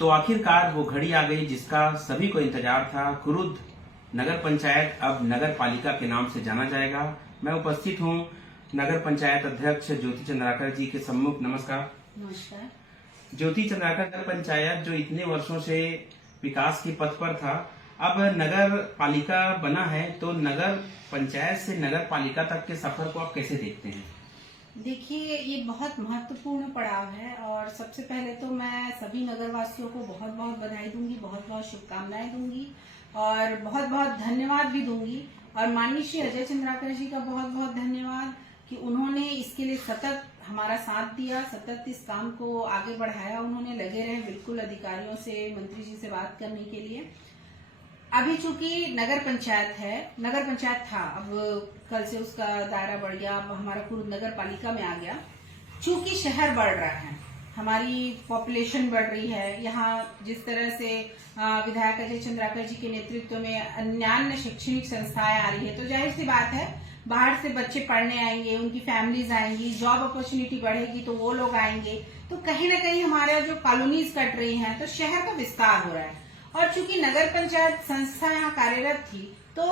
तो आखिरकार वो घड़ी आ गई जिसका सभी को इंतजार था। कुरुद नगर पंचायत अब नगर पालिका के नाम से जाना जाएगा। मैं उपस्थित हूँ नगर पंचायत अध्यक्ष ज्योति चंद्राकर जी के सम्मुख। नमस्कार। नमस्कार। ज्योति चंद्राकर, नगर पंचायत जो इतने वर्षों से विकास के पथ पर था, अब नगर पालिका बना है, तो नगर पंचायत से नगर पालिका तक के सफर को आप कैसे देखते हैं? देखिए, ये बहुत महत्वपूर्ण पड़ाव है और सबसे पहले तो मैं सभी नगरवासियों को बहुत बहुत बधाई दूंगी, बहुत बहुत शुभकामनाएं दूंगी और बहुत बहुत धन्यवाद भी दूंगी। और माननीय श्री अजय चंद्राकर जी का बहुत बहुत धन्यवाद कि उन्होंने इसके लिए सतत हमारा साथ दिया, सतत इस काम को आगे बढ़ाया। उन्होंने लगे रहे बिल्कुल अधिकारियों से, मंत्री जी से बात करने के लिए। अभी चूंकि नगर पंचायत है, नगर पंचायत था, अब कल से उसका दायरा बढ़ गया, अब हमारा कुरुद नगर पालिका में आ गया। चूंकि शहर बढ़ रहा है, हमारी पॉपुलेशन बढ़ रही है, यहाँ जिस तरह से विधायक अजय चंद्राकर जी के नेतृत्व में अन्य शैक्षणिक संस्थाएं आ रही है, तो जाहिर सी बात है बाहर से बच्चे पढ़ने आएंगे, उनकी फैमिलीज आएंगी, जॉब अपॉर्चुनिटी बढ़ेगी तो वो लोग आएंगे, तो कहीं ना कहीं हमारे जो कॉलोनीज कट रही हैं, तो शहर का विस्तार हो रहा है। और चूंकि नगर पंचायत संस्था यहाँ कार्यरत थी, तो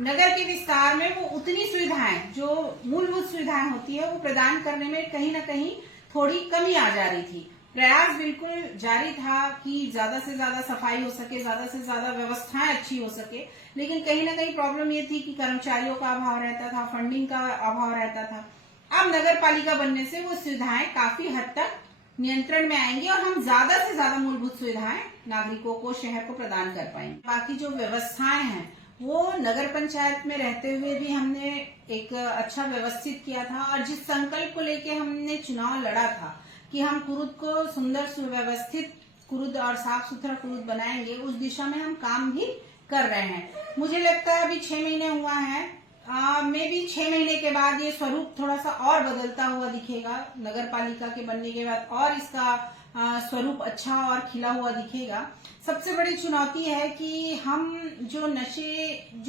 नगर के विस्तार में वो उतनी सुविधाएं, जो मूलभूत सुविधाएं होती है, वो प्रदान करने में कहीं ना कहीं थोड़ी कमी आ जा रही थी। प्रयास बिल्कुल जारी था कि ज्यादा से ज्यादा सफाई हो सके, ज्यादा से ज्यादा व्यवस्थाएं अच्छी हो सके, लेकिन कहीं ना कहीं प्रॉब्लम ये थी कि कर्मचारियों का अभाव रहता था, फंडिंग का अभाव रहता था। अब नगर पालिका बनने से वो सुविधाएं काफी हद तक नियंत्रण में आएंगी और हम ज्यादा से ज्यादा मूलभूत सुविधाएं नागरिकों को, शहर को प्रदान कर पाएंगे। बाकी जो व्यवस्थाएं हैं वो नगर पंचायत में रहते हुए भी हमने एक अच्छा व्यवस्थित किया था और जिस संकल्प को लेके हमने चुनाव लड़ा था कि हम कुरुद को सुंदर सुव्यवस्थित कुरुद और साफ सुथरा कुरुद बनाएंगे, उस दिशा में हम काम भी कर रहे हैं। मुझे लगता है अभी 6 महीने हुआ है, मे भी 6 महीने के बाद ये स्वरूप थोड़ा सा और बदलता हुआ दिखेगा। नगर पालिका के बनने के बाद और इसका स्वरूप अच्छा और खिला हुआ दिखेगा। सबसे बड़ी चुनौती है कि हम जो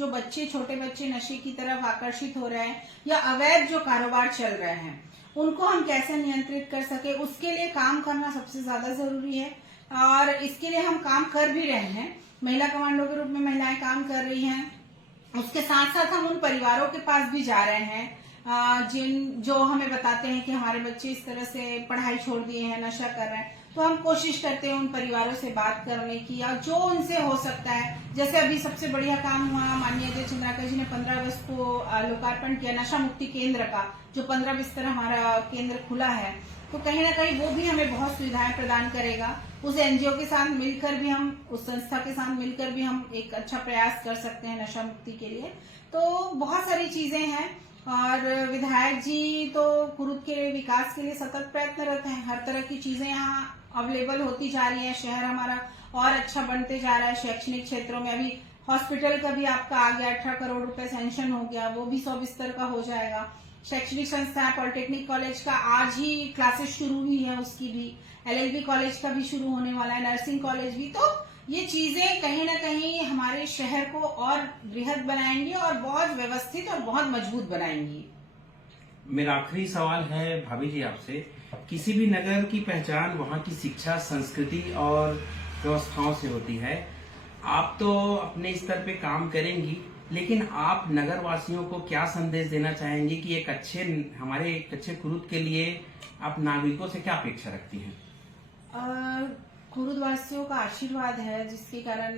बच्चे, छोटे बच्चे नशे की तरफ आकर्षित हो रहे हैं या अवैध जो कारोबार चल रहे हैं, उनको हम कैसे नियंत्रित कर सके, उसके लिए काम करना सबसे ज्यादा जरूरी है और इसके लिए हम काम कर भी रहे हैं। महिला कमांडो के रूप में महिलाएं काम कर रही हैं। उसके साथ साथ हम उन परिवारों के पास भी जा रहे हैं जो हमें बताते हैं कि हमारे बच्चे इस तरह से पढ़ाई छोड़ दिए हैं, नशा कर रहे हैं, तो हम कोशिश करते हैं उन परिवारों से बात करने की या जो उनसे हो सकता है। जैसे अभी सबसे बढ़िया काम हुआ, माननीय अजय चंद्राकर जी ने 15 अगस्त को लोकार्पण किया नशा मुक्ति केंद्र का, जो 15 बिस्तर हमारा केंद्र खुला है, तो कहीं ना कहीं वो भी हमें बहुत सुविधाएं प्रदान करेगा। उस एनजीओ के साथ मिलकर भी हम, उस संस्था के साथ मिलकर भी हम एक अच्छा प्रयास कर सकते हैं नशा मुक्ति के लिए। तो बहुत सारी चीजें हैं और विधायक जी तो कुरुद के विकास के लिए सतत प्रयत्नरत हैं। हर तरह की चीजें यहाँ अवेलेबल होती जा रही है, शहर हमारा और अच्छा बनते जा रहा है। शैक्षणिक क्षेत्रों में अभी हॉस्पिटल का भी आपका आ गया, 18 करोड़ रुपए सैंक्शन हो गया, वो भी 100 बिस्तर का हो जाएगा। शैक्षणिक संस्थाएं, पॉलिटेक्निक कॉलेज का आज ही क्लासेस शुरू हुई है, उसकी भी, एलएलबी कॉलेज का भी शुरू होने वाला है, नर्सिंग कॉलेज भी। तो ये चीजें कहीं ना कहीं हमारे शहर को और बृहद बनाएंगी और बहुत व्यवस्थित और बहुत मजबूत बनाएंगी। मेरा आखिरी सवाल है भाभी जी आपसे, किसी भी नगर की पहचान वहाँ की शिक्षा, संस्कृति और व्यवस्थाओं से होती है। आप तो अपने स्तर पे काम करेंगी, लेकिन आप नगर वासियों को क्या संदेश देना चाहेंगी कि हमारे एक अच्छे कुरुद के लिए आप नागरिकों से क्या अपेक्षा रखती हैं? कुरुद वासियों का आशीर्वाद है जिसके कारण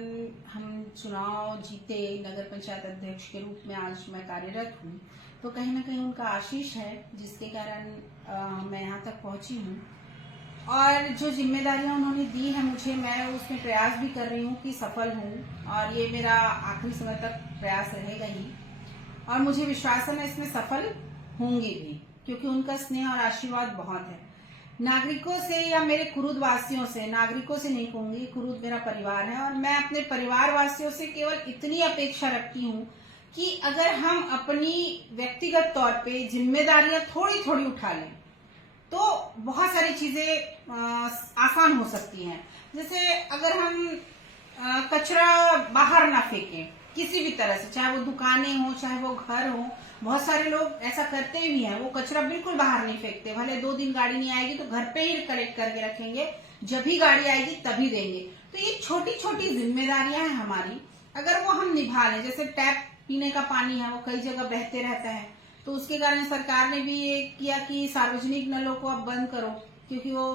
हम चुनाव जीते, नगर पंचायत अध्यक्ष के रूप में आज मैं कार्यरत हूँ। तो कहीं ना कहीं उनका आशीष है जिसके कारण मैं यहाँ तक पहुंची हूँ और जो जिम्मेदारियां उन्होंने दी है मुझे, मैं उसमें प्रयास भी कर रही हूँ कि सफल हूँ और ये मेरा आखिरी समय तक प्रयास रहेगा ही और मुझे विश्वास है मैं इसमें सफल होंगी भी, क्योंकि उनका स्नेह और आशीर्वाद बहुत है। नागरिकों से या मेरे कुरुद वासियों से, नागरिकों से नहीं कहूंगी, कुरुद मेरा परिवार है और मैं अपने परिवार वासियों से केवल इतनी अपेक्षा रखती हूँ कि अगर हम अपनी व्यक्तिगत तौर पे जिम्मेदारियां थोड़ी थोड़ी उठा लें तो बहुत सारी चीजें आसान हो सकती हैं। जैसे अगर हम कचरा बाहर ना फेंकें किसी भी तरह से, चाहे वो दुकानें हो, चाहे वो घर हो, बहुत सारे लोग ऐसा करते भी हैं, वो कचरा बिल्कुल बाहर नहीं फेंकते, भले 2 दिन गाड़ी नहीं आएगी तो घर पे ही कलेक्ट करके रखेंगे, जब भी गाड़ी आएगी तभी देंगे। तो ये छोटी छोटी जिम्मेदारियां हैं हमारी, अगर वो हम निभा लें। जैसे टैप पीने का पानी है, वो कई जगह बहते रहता है, तो उसके कारण सरकार ने भी ये किया कि सार्वजनिक नलों को अब बंद करो, क्योंकि वो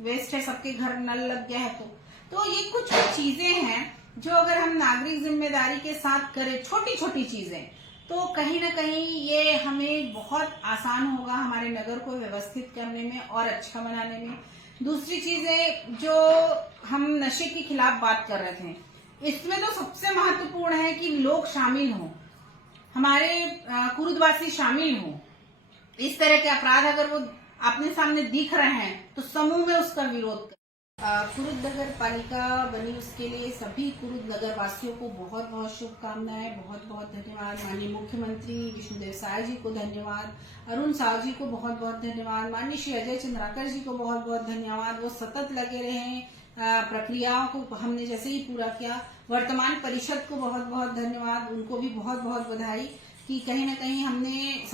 वेस्ट है, सबके घर नल लग गया है। तो ये कुछ चीजें हैं जो अगर हम नागरिक जिम्मेदारी के साथ करें, छोटी छोटी चीजें, तो कहीं ना कहीं ये हमें बहुत आसान होगा हमारे नगर को व्यवस्थित करने में और अच्छा बनाने में। दूसरी चीजें जो हम नशे के खिलाफ बात कर रहे थे, इसमें तो सबसे महत्वपूर्ण है कि लोग शामिल हों, हमारे कुरुदवासी शामिल हों। इस तरह के अपराध अगर वो अपने सामने दिख रहे हैं तो समूह में उसका विरोध करें। कुरुद नगर पालिका बनी उसके लिए सभी कुरुद नगर वासियों को बहुत बहुत शुभकामनाएं, बहुत बहुत धन्यवाद। माननीय मुख्यमंत्री विष्णुदेव साय जी को धन्यवाद, अरुण साव जी को बहुत बहुत धन्यवाद, माननीय श्री अजय चंद्राकर जी को बहुत बहुत धन्यवाद। वो सतत लगे रहे, प्रक्रियाओं को हमने जैसे ही पूरा किया। वर्तमान परिषद को बहुत बहुत धन्यवाद, उनको भी बहुत बहुत बधाई कि कहीं ना कहीं हमने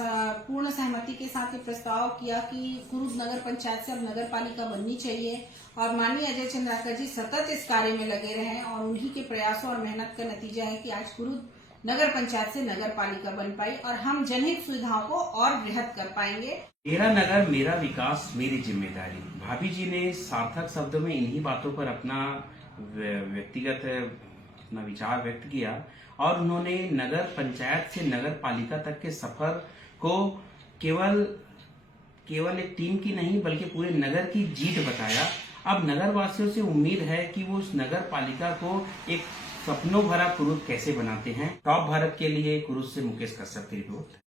पूर्ण सहमति के साथ ये प्रस्ताव किया कि कुरुद नगर पंचायत से अब नगर पालिका बननी चाहिए। और माननीय अजय चंद्राकर जी सतत इस कार्य में लगे रहे हैं और उन्हीं के प्रयासों और मेहनत का नतीजा है कि आज कुरुद नगर पंचायत से नगर पालिका बन पाई और हम जनहित सुविधाओं को और वृहद कर पाएंगे। मेरा नगर मेरा विकास मेरी जिम्मेदारी, भाभी जी ने सार्थक शब्दों में इन्हीं बातों पर अपना व्यक्तिगत अपना विचार व्यक्त किया और उन्होंने नगर पंचायत से नगर पालिका तक के सफर को केवल एक टीम की नहीं बल्कि पूरे नगर की जीत बताया। अब नगर वासियों से उम्मीद है कि वो उस नगर पालिका को एक सपनों भरा कुरुद कैसे बनाते हैं। टॉप भारत के लिए कुरुद से मुकेश कश्यप की रिपोर्ट।